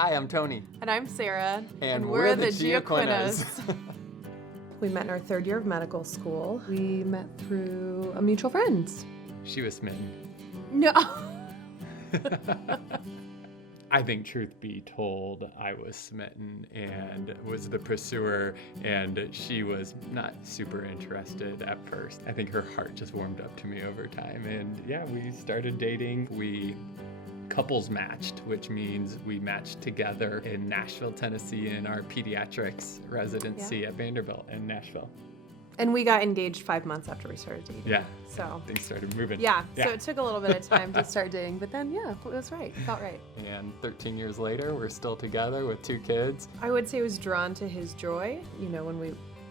Hi, I'm Tony. And I'm Sarah. And we're the Giaquinos. We met in our third year of medical school. We met through a mutual friend. She was smitten. No. I think, truth be told, I was smitten and was the pursuer, and she was not super interested at first. I think her heart just warmed up to me over time, and yeah, we started dating. We couples matched, which means we matched together in Nashville, Tennessee, in our pediatrics residency at Vanderbilt in Nashville. And we got engaged 5 months after we started dating. Yeah. So Things started moving. Yeah. So it took a little bit of time to start dating, but then it was right. It felt right. And 13 years later, we're still together with 2 kids. I would say I was drawn to his joy. You know, when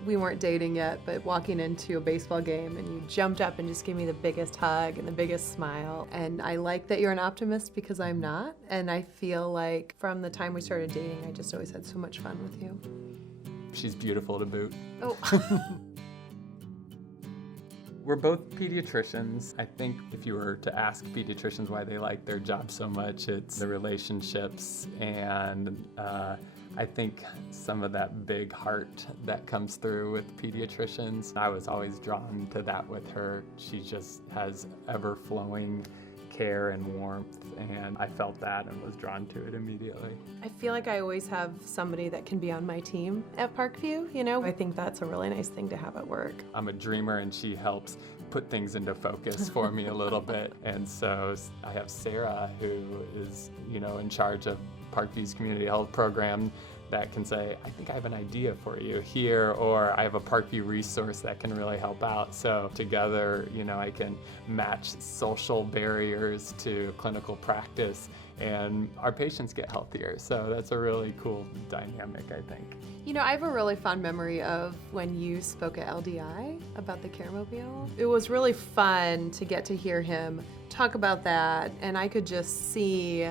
we weren't dating yet, but walking into a baseball game and you jumped up and just gave me the biggest hug and the biggest smile. And I like that you're an optimist because I'm not. And I feel like from the time we started dating, I just always had so much fun with you. She's beautiful to boot. Oh. We're both pediatricians. I think if you were to ask pediatricians why they like their job so much, it's the relationships and I think some of that big heart that comes through with pediatricians. I was always drawn to that with her. She just has ever-flowing care and warmth, and I felt that and was drawn to it immediately. I feel like I always have somebody that can be on my team at Parkview, you know? I think that's a really nice thing to have at work. I'm a dreamer, and she helps put things into focus for me a little bit. And so I have Sarah, who is, in charge of Parkview's community health program, that can say, I think I have an idea for you here, or I have a Parkview resource that can really help out. So together, I can match social barriers to clinical practice, and our patients get healthier. So that's a really cool dynamic, I think. I have a really fond memory of when you spoke at LDI about the CareMobile. It was really fun to get to hear him talk about that, and I could just see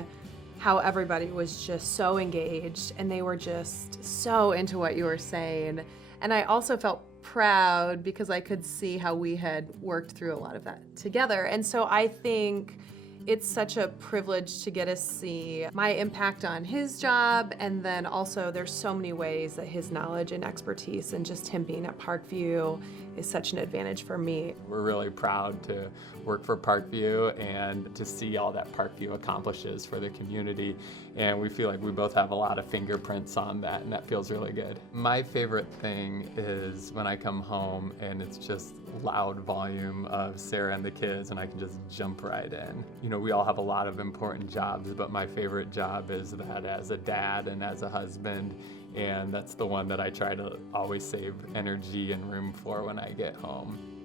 how everybody was just so engaged and they were just so into what you were saying. And I also felt proud because I could see how we had worked through a lot of that together. And so I think it's such a privilege to get to see my impact on his job, and then also there's so many ways that his knowledge and expertise and just him being at Parkview is such an advantage for me. We're really proud to work for Parkview and to see all that Parkview accomplishes for the community, and we feel like we both have a lot of fingerprints on that, and that feels really good. My favorite thing is when I come home and it's just loud volume of Sarah and the kids, and I can just jump right in. We all have a lot of important jobs, but my favorite job is that as a dad and as a husband, and that's the one that I try to always save energy and room for when I get home.